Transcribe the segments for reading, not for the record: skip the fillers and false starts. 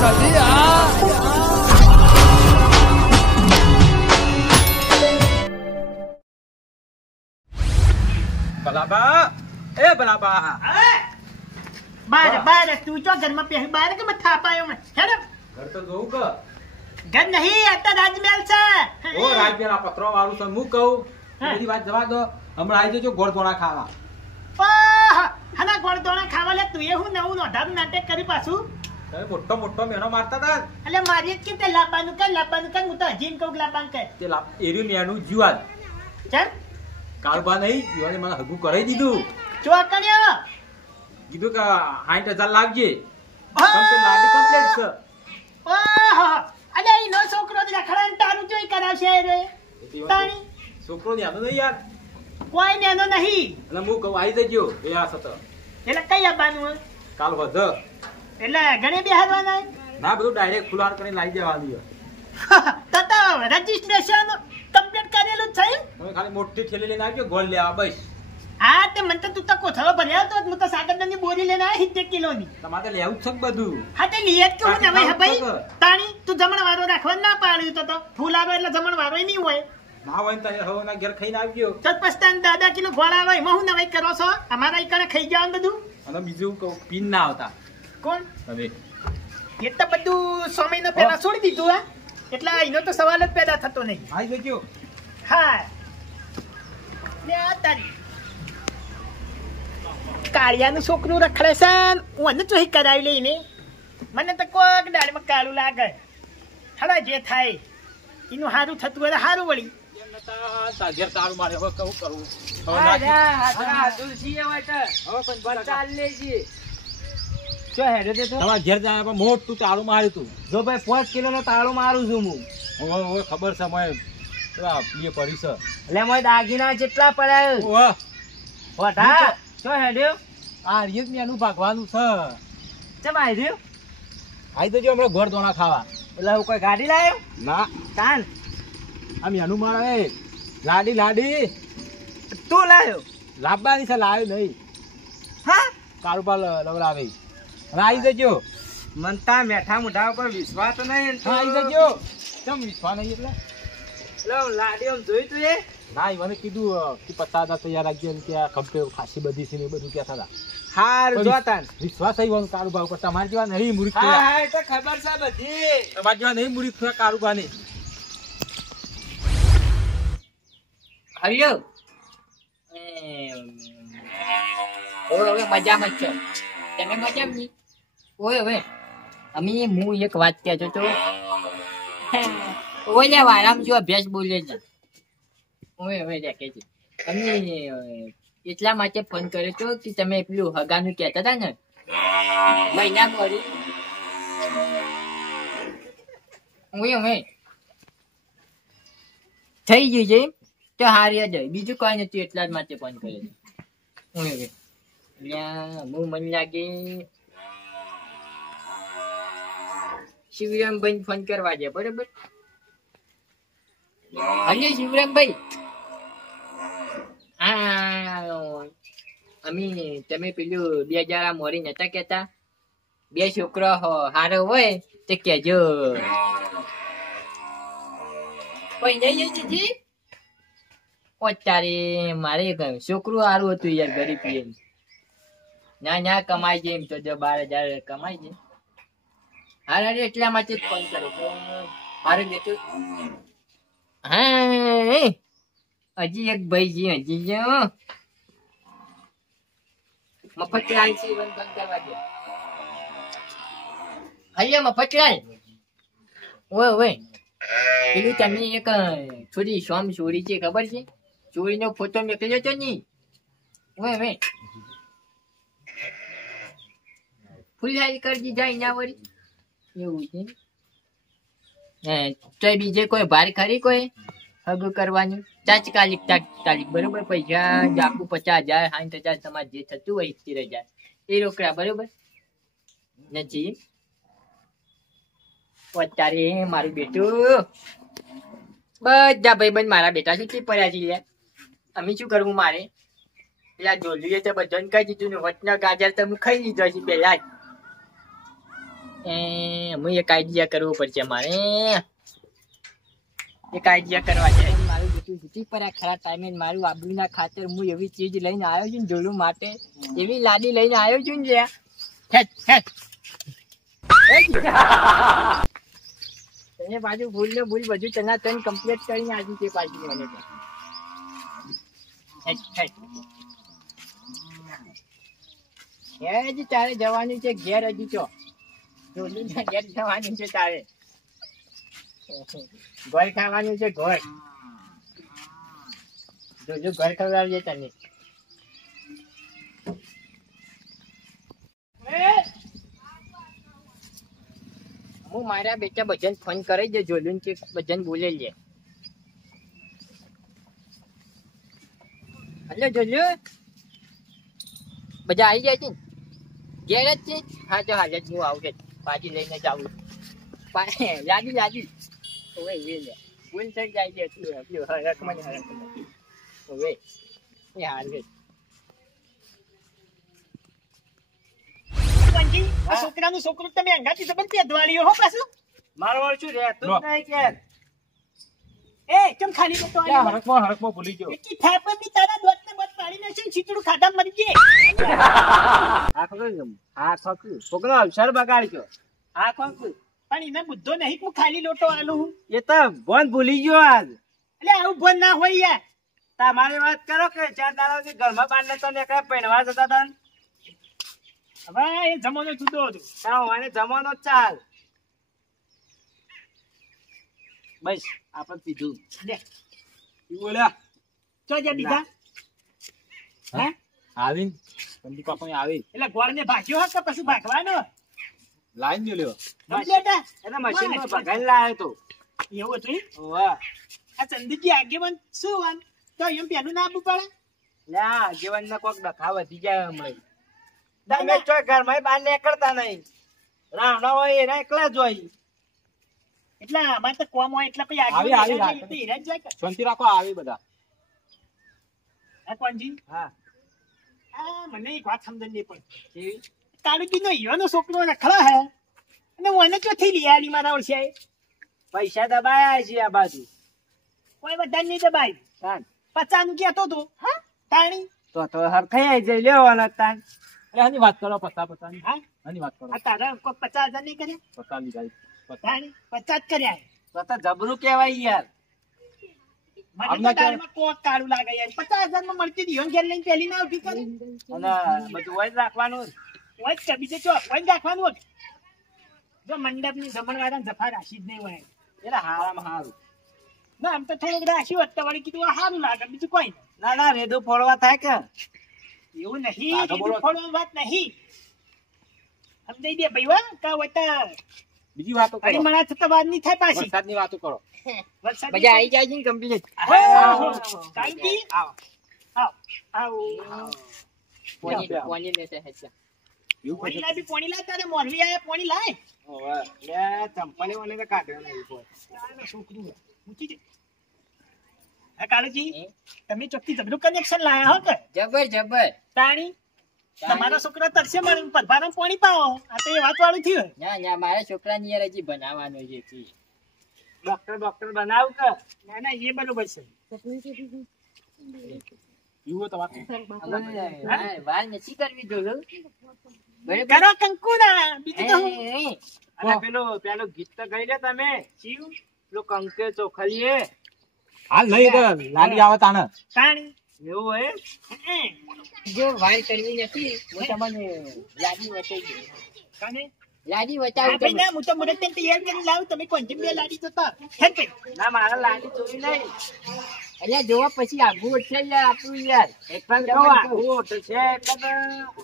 બલાબા એ બલાબા બાર તું ચો ઘરમાં પહેરી બાર કે મથા પાયો મે હેડ ઘર તો જોઉં કે ઘર નહીં આ તો રાજમહેલ છે ઓ રાજમહેલ આ પત્રો વાળું છે હું કહું બધી વાત જવા દો હમણાં આવી જજો ગોળ ધોણા ખાવા હના ગોળ ધોણા ખાવા લે તું એ હું નવું નોઢાનું નાટક કરી પાછું તમે મોટો મોટો મેનો મારતા હતા એટલે મારી કે તે લાબાનું કે હું તો હજીન કહું લાબાન કે તે એરી મેનું જીવાત ચલ કાળબા નહીં જીવાને મને હગું કરાવી દીધું ચો કર્યો કીધું કે 60,000 લાગજે લાડી કમ્પ્લીટ છે ઓહો અલે ઈ નો છોકરો રખડાન તારું જોઈ કરાવશે રે તાણી છોકરો નેનો નહીં યાર કોઈ નેનો નહીં એટલે હું કહું આવી જજો એ આ સત એટલે કઈ આવવાનું કાલ વધ એટલે ગણે બેહારવાના ના બધું ડાયરેક્ટ ફુલાર કરીને લાવી દેવાની તો રજીસ્ટ્રેશન કમ્પ્લીટ કરેલું છે તમે ખાલી મોટી થેલી લઈને આવજો ગોળ લેવા બસ હા તે મને તો તું તો કોથળો ભર્યો તો હું તો સાગરદાની બોરી લઈને આવ્યો 70 કિલોની તમારે તો લેવું છે બધું હા તે લીયત કે હું નવાઈ હભાઈ તાણી તું જમણ વારો રાખવા ના પાડ્યું તો ફૂલ આવે એટલે જમણ વારો નહીં હોય ના હોય ને હવે ના ઘર ખાઈને આવજો તો પસ્તાન દાદા કિલો ગોળ આવે એમાં હું નવાઈ કરો છો અમારા ઈકણે ખાઈ જવાનું બધું અને બીજું કહું પીન ના આવતા કોણ હવે એ તો બધું 100 મહિના પહેલા છોડી દીધું હા એટલે એનો તો સવાલ જ પેદા થતો નહીં આવી જજો હા લે આ તારી કાળિયાનું છોકરું રખડે છે હું એને ચોહી કરાવી લઈને મને તો કોક દાળમાં કાળું લાગે હડા જે થાય એનું સારું થતું હોય સારું વળી તારું મારે હવે કહું કરવું તમારે ઘેર જાય પણ મોટું તાળું માર્યું તું જો ભાઈ 5 કિલો નો તાળું મારું છું હું હવે ખબર છે મેં પીએ પડી છે એટલે મેં દાગીના જેટલા પડ્યા વઢા શું હેડ્યો આ રીત મેનું ભાગવાનું છે ચમ આવ્યું આવી જજો હમણાં ઘર દોણા ખાવા એટલે હું કોઈ ગાડી લાવ્યો ના કાન આ મેનું મારે લાડી તું લાવ્યો લાવવાની છે લાવ્યો નહીં હા કાળુપા લવડાવે અને આવી જજો મનતા મેઠા મોઢા ઉપર વિશ્વાસ નહીં આવી જજો કેમ વિશ્વાસ નહીં એટલે લાડી આમ જોઈ તું એ ના મને કીધું કે 50,000 તૈયાર રાખજો ને ત્યાં કંપે ખાસી બધી છે ને એ બધું કહેતા હતા હાર જોતા વિશ્વાસ આવ્યો કાળુબા ઉપર તમારે જેવા નહીં મૂર્ખ હા એ તો ખબર છે બધી તમારે જેવા નહીં મૂર્ખ કાળુબા ની હલ્યો હવે મજામાં છો તમે મજામાં ની ઓય હવે અમે હું એક વાત કહેતો તો ઓય વારામ જો અભ્યાસ બોલે છે ઓય હવે દેખે છે અમે એટલા માટે ફોન કર્યો તો કે તમે પેલું હગાનું કહેતા હતા ને મહિના કરી ઓય હવે થઈ ગયું છે તો હારી જ બીજું કોઈ નથી એટલા જ માટે ફોન કર્યો છે ઓય હવે હું મને લાગે શિવરામભાઈ ફોન કરવા છે બરોબર હલો શિવરામભાઈ હા અમે તમે પેલું 2000 મોરી નતા કેતા 2 છોકરો હારો હોય તે કેજો કોઈ નહીં જીજી અત્યારે મારે છોકરું સારું હતું યાર ગરીબ ના કમાઈ જાય એમ તો 12,000 કમાઈ જાય હારે એટલા માટે જ ફોન કર્યો તો મારે બેઠું હા હજી એક ભાઈ હજી મફતલાલ છે બંધ કરવા દે હલ્યો મફતલાલ ઓય પેલું તમે એક છોરી સોમ છોરી છે ખબર છે ચોરીનો ફોટો મોકલ્યો તો ની ઓય ફૂલહારી કરજી જાય ના વળી એવું છે તો બીજે કોઈ ભાર ખરી કોઈ હગું કરવાનું તાત્કાલિક બરોબર પૈસા આપું 50,000 60,000 તમારે જે થતું હોય 70,000 એ રોકડા બરોબર નથી અત્યારે મારું બેટું બધા ભાઈબંધ મારા બેટા શું પડ્યા છે અમે શું કરવું મારે પેલા જોલીએ તો બધાને કહી દીધું ને વચના ગાજર તો હું ખાઈ લીધો છે પેલા જ હું એક આઈડિયા કરવો પડશે મારે. એક આઈડિયા કરવા છે મારું બધું જીતી પર આ ખરા ટાઈમે મારું આબરૂના ખાતર હું એવી ચીજ લઈને આવ્યો છું જોડું માટે, એવી લાડી લઈને આવ્યો છું ને તને પાછું ભૂલ ને ભૂલ બધું તને કમ્પ્લીટ કરીને આવી છે પાછું મને તો. ઘેર તારે જવાનું છે, ઘેર હજી તો ઘેર જવાનું છે તારે, ઘર ખાવાનું છે ઘર. જોજો ઘર ખવડાવજે તને. હું મારા બેટા બધાને ફોન કરી દે, જોલું કે બધાને બોલે લે. હલો જોજો, બધા આવી જાય છે ઘેર જ છે? હા તો હાલ જ હું આવું છે, પાછી લઈને જાઉં. લાદી હવે એ લે ભૂલ થઈ જાય છે હરકમાં હવે એ હાલ છે. છોકરાનું છોકરું તમે અંગાથી જબર પેદવાળીઓ હો પાછું. મારો વાળ શું રે તું નહીં કે એ કેમ ખાલી બતો હરકમાં ભૂલી ગયો. એટલી થાપે બી તારા દોતને બત પાડી નાખશે ને છીતડું ખાધા મરી ગયે. આ ખોકું છોકરો અવસર બગાડ્યો. આ ખોકું પણ એને બુદ્ધો નહીં હું ખાલી લોટો આલું હું. એ તો બોન ભૂલી ગયો આજ. એટલે આવું ભોન ના હોય યાર. તમારી વાત કરો કે 4 દાડાથી ઘરમાં બાર નતો ને કઈ પહેરવા જતા હતા. હવે એ જમાનો જુદો હતો. મને જમાનો ચાલ બસ આપણે પીધું લે બોલ્યા ચો જા બીજા હે આવીને સંદીપ કાકાને આવી એટલે ગોળ ને ભાગ્યો કે પછી ભાગવાનો લાઈન જો લ્યો. બેટા એને મશીનમાં ભગાઈ લાવ્યો તો. એવું હતું એમ? વાહ આ ચંદીજી આગેવાન શું વાન તો એમ પેલું ના આપવું પડે. લા જીવનના કોક ડખા વધી જાય હમણાં. તમે ચો ઘરમાં બહાર નીકળતા નહીં. રાવણા હોય એના એકલા જ હોય. એટલે આમાં તો કોમ હોય એટલે પછી આવી, આવી, આગેવાન એટલે હીરા જ જાય કે. શાંતિ રાખો, આવી બધા. હે કોણજી? હા આ મને એક વાત સમજણ નહીં પડતી. કેવી? કાળુજી નો હીરો નો છોકરો રખડા હે અને હું એને ચોથી લઈ આલી મારા ઓળશે પૈસા દબાયા છે આ બાજુ. કોઈ બધા નહીં દબાઈ. તાન 50 નું કહેતો તો હા તાણી તો હરખાઈ આવી જાય લેવાના તાન. એટલે આની વાત કરો, પચાસ ની. હા આની વાત કરો. આ તારા કોઈ 50,000 નહીં કર્યા 50 ની ગાડી. 50. તાણી 50 કર્યા તો જબરું કેવાય યાર. મને આમને તો દાળમાં કોક કાળું લાગે યાર 50,000 માં મળતી હતી ઘેર લઈને પેલી ના ઉભી કરી અને બધું હોય જ રાખવાનું. હોય જ કે બીજે ચો હોય જ રાખવાનું હોય. જો મંડપ ની જમણવાળા જફા રાશી જ નહીં હોય એટલે હારામાં હારું. ના આમ તો થોડુંક રાખ્યું હોત તો વળી કીધું આ સારું લાગે બીજું કોઈ નહીં. ના ના રેડું ફોડવા થાય કે એવું નહીં હા, તો બોલો. કીધું ફોડવાની વાત નહીં સમજાઈ દે ભાઈ વા કા હોય તો બીજી વાતો અરે કરો. મણા થતા વાત નહીં થાય પાછી વરસાદની વાતો કરો. વરસાદ બધા આવી જાય છે ને કમ્પ્લીટ. કાલજી આવ આવ આવ પોણી લેતે હેચ્યા. એવું પોણી પછી લાવી પોણી લાવ તારે મોરવી આયા પોણી લાય ઓવે લે ચંપલે ઓને તો કાઢ્યો નહીં કોઈ. તારે છોકરું મૂકી દે હા કાળજી હે? તમે ચોખ્ખી જબરું કનેક્શન લાયા હો કે જબર જબર. તાણી તમારો છોકરો તરસે મળે પરભારા પોણી પાવો આ તો એ વાત વાળું થયું ના ના મારા છોકરાની યાર હજી બનાવવાનો છે ઈ. ડોક્ટર બનાવું કે ના ના એ બરોબર છે એવું તો વાત. વાર નથી કરવી જોયું. બરાબર. કરો કંકુ ના બીજું તો હું અને પેલું ગીત તો ગઈ લે તમે જીવ પેલું કંકે ચોખલીએ હાલ નહીં તો લાડી આવે તાને. તાણી એવું હોય. જો વાર કરવી નથી હું તમને લાડી વટાઈ દઉં. કાને લાડી આ વટાવું ભાઈ તમને. ના હું તો મુરત તૈયાર કરી લાવું તમે કોણ બે લાડી તો તા હેડ ભાઈ ના મારા લાડી જોઈ નહીં. અલ્યા જોવા પછી આગું વટશે યાર આપણું યાર. એકદમ કહો આખું ઓટ છે એટલે તો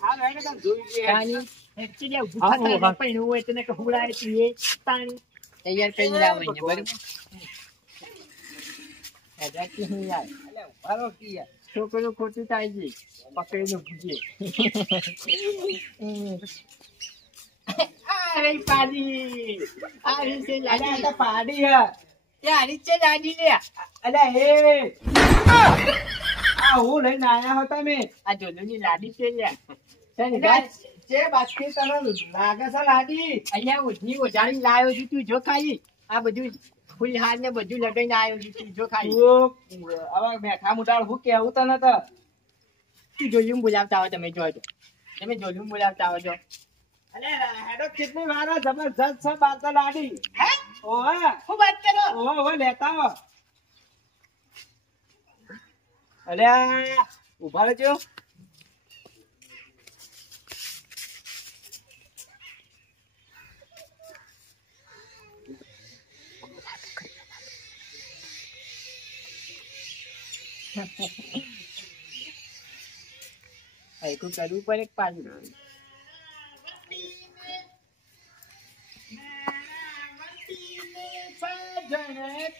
હાલ હેડે તો જોઈ લે. તાણી હેડ જે ઉભું થતા પૈણું હોય તને કે હુડાય તીએ તાણી તૈયાર કરીને લાવવાની છે, બરાબર. હજારથી નહીં યાર. અલ્યા ઉભારો કી યાર. છોકરો ખોટું થાય છે પકડીને ભૂજે. અરે પાડી આ રીતે લાડી. આ તો પાડી હે. તે આ રીતે લાડી લે. અલ્યા હે આ હું લઈને આયા હો તમે. આ જોલુની લાડી છે યાર. એટલે જે બાસ્કેટ તને લાગે છે લાડી અહીંયા ઉઠની ઓઢાડી લાવ્યો છું તું જો ખાલી આ બધું ફૂલહાર ને બધું લગાઈને આવ્યો છું તું જો ખાલી તું હવે મેઠા મુડાળ હું કેવું તને તો તું જોયું બોલાવતા આવો તમે જોજો તમે જોયું બોલાવતા આવો છો અલે હેડો કેટલી વાર જબરજસ્ત છે બાર તો લાડી હે ઓહે હું વાત કરો ઓહે લેતા આવો અલે ઉભા રહેજો આયકું કરવું પડે એક પાછું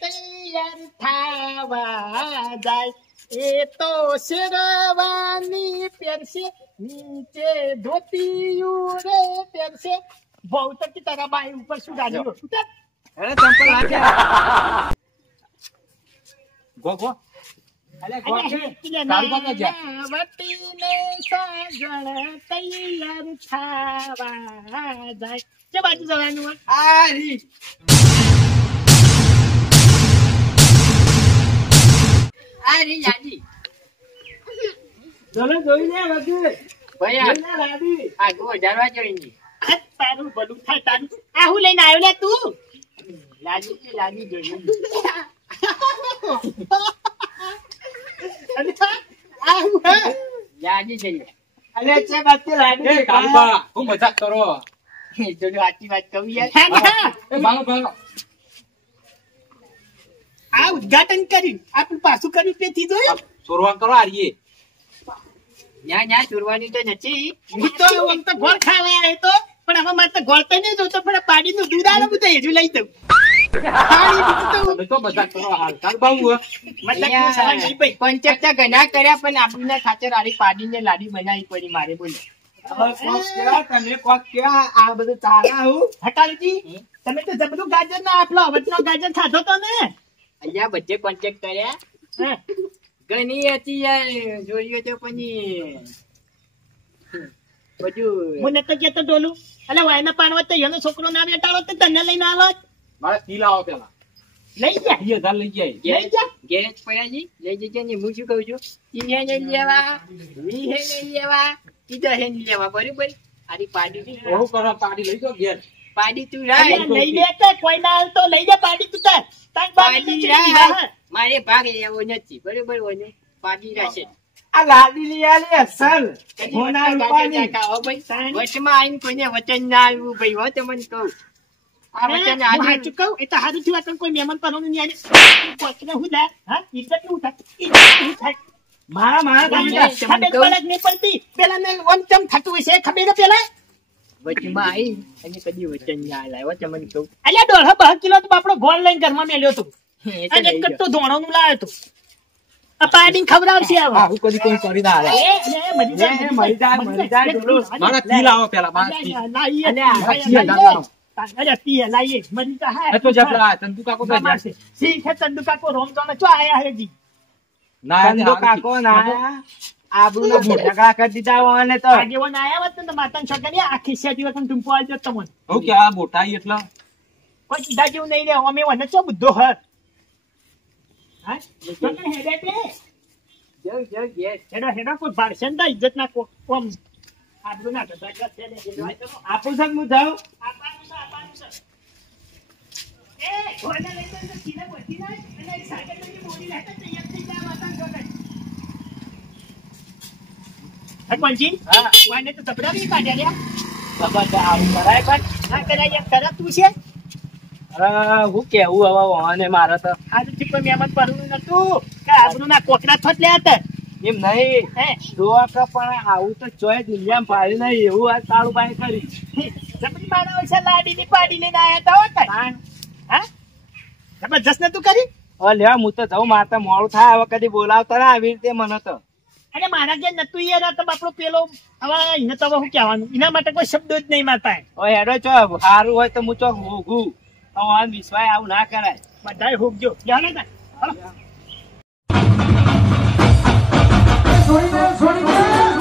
તૈયાર થાવા જાય એ તો શેરવાની પહેરશે નીચે ધોતિયું રે પહેરશે બહુ તો કે તારા બાઈ ઉપર શું ગાડી ઉતર અરે ચંપલ લાગે ગો ગો અલે ગો છે તારું પાકે જા વટીને સાજણ તૈયાર થાવા જાય કે બાજુ જવાનું આ રી આ રી લાડી ચલો જોઈ લે બધું ભાઈ જોઈ લે લાડી આ ગો જારવા જોઈની આ તારું બધું થાય તારું આ હું લઈને આવ્યો લે તું લાડી જોઈ અને આ હું હે લાડી જોઈ અલે છે બાતે લાડી એ કાલબા હું મજાક કરો જોડો આટલી વાત કહું યાર એ ભાગો ભાગો આ ઉદ્ઘાટન કર્યું આપણું પાછું કર્યું તેથી જોયું સોરવાન કરો આરીએ ન્યા ચોરવાની તો નથી હું તો આમ તો ગોળ ખાવા આવ્યો તો પણ હવે મારે તો ગોળ તો નહીં જોતો પણ પાડીનું દૂધ આલો બધું હેજુ લઈ દઉં પાણી બીજું તો તમે તો મજાક કરો હાલ કાલબા હું મતલબ હું સમજ નહીં પડી. પંચકતા ઘણા કર્યા પણ આપણીના ખાતર આરી પાડીને લાડી બનાવી પડી મારે બોલો હવે કોક કેવા તમે કોક કેવા આ બધું ચાલા હું હટાલજી તમે તો જબરું ગાજર ના આપલો વચનો ગાજર ખાધો તો ને અહીંયા બધે કોન્ટેક્ટ કર્યા હે. ઘણી હતી યાર જોયું તો પણ બધું હું નતો કેતો ડોલું અલે વાયના પાનવા તો એનો છોકરો ના બેટાડો તો તને લઈને આવો મારે કી લાવો પેલા લઈ જા 20000 લઈ જાય લઈ જા ગેરેજ પયાજી લઈ જજે ને હું શું કહું છું તીને નહીં લેવા વીહે નહીં લેવા કીધા હે નહીં લેવા બરોબર આરી પાડી દી બહુ કરો પાડી લઈ જાઓ ઘેર પાડી તું અરે રાય લઈ લે કે કોઈ ના આવે તો લઈ જા પાડી તું તાર તાર પાડી રાય મારે ભાગ લેવો નથી બરોબર હોય પાડી રહેશે આ લાડી લઈ આલી અસલ હોના રૂપાની વચમાં આવીને કોઈને વચન ના આવ્યું ભાઈ હો તમને કહું આ વચન હું આજે હાચું કહું એ તો હારું થયું આ કોઈ મહેમાન પરવાનું નહીં આવે કોચને હું લે હા ઇજ્જત નું થાય ઇજ્જત નું થાય મારા મારા તમને ખબર પડે જ નહીં પડતી પેલા ને વંચમ થતું હોય છે ખબર છે પેલા વચમાં આવી અને કદી વચન ના લાવ્યો તમને કહું અલ્યા 1.5 કિલો તો બાપડો ગોળ લઈને ઘરમાં મેલ્યો તો એ તો અને લઈ કટ્ટો ધોણો નું લાવ્યો તો આ પાડીને ખવડાવશે હવે હું કદી કોઈ કરી ના હાલે મરી જાય મરી જાય ડોલો. મારા કી લાવો પેલા મારા કી લાવીએ અલ્યા, 20000 લાવો. અલ્યા તીએ લાવીએ મરી જાય એ તો જપલા ચંદુ કાકો તો મારશે સી છે ચંદુ કાકો રોમજાનો ચો આયા હેજી ના ચંદુ કાકો ના આબરૂ ના મોઢા કરી દીધા હોવાને તો આગેવાન આયા હોત ને તો માતાને છોકરી આખી શેટી વખત ટૂંપો આવજો તમને હું કે આ મોટાઈ એટલે કોઈ કીધા જેવું નહીં લે અમે વને ચો બુદ્ધો હર હા તો કઈ હેડે પે હેડો હેડો કોઈ ભાષણ તો ઇજ્જત ના કોમ આબરૂ ના ધજા છે ને આપું છે હું જાઉં આપવાનું છે એ ઘોડા લઈ તો સીને પહોંચી જાય અને એક સાગર ની મોડી લેતા તૈયાર થઈ જાય માતાને છોકરી હકમનજી હા. વાને તો તબડા બી કાઢ્યા લ્યા ખબર છે આવું કરાય પણ ના કરાય એમ કરા તું છે અરે હું કેવું હવે વાને મારે તો આજથી કોઈ મહેમાન પરનું નતું કે આબરૂ ના કોકરા થોત લે હતા એમ નહીં હે જોવા કે પણ આવું તો ચોય દુનિયામાં પાડી નહીં એવું આ તાળું બાઈ કરી જબરી મારા ઓછા લાડી ની પાડી લઈને આયા તા હો કઈ હા જબરજસ્ત નતું કરી હવે લેવા હું તો જાઉં મારે તો મોડું થાય હવે કદી બોલાવતા ના આવી રીતે મને તો અને મારા જે નતું યાર તો બાપડો પેલો હવે એને તો હવે શું કહેવાનું એના માટે કોઈ શબ્દો જ નહીં મારતા હવે હેડો ચો સારું હોય તો હું ચોક હોગું હવે આમ વિશ્વાસ આવું ના કરાય બધાય હોગજો ચાલો ને છોડી દે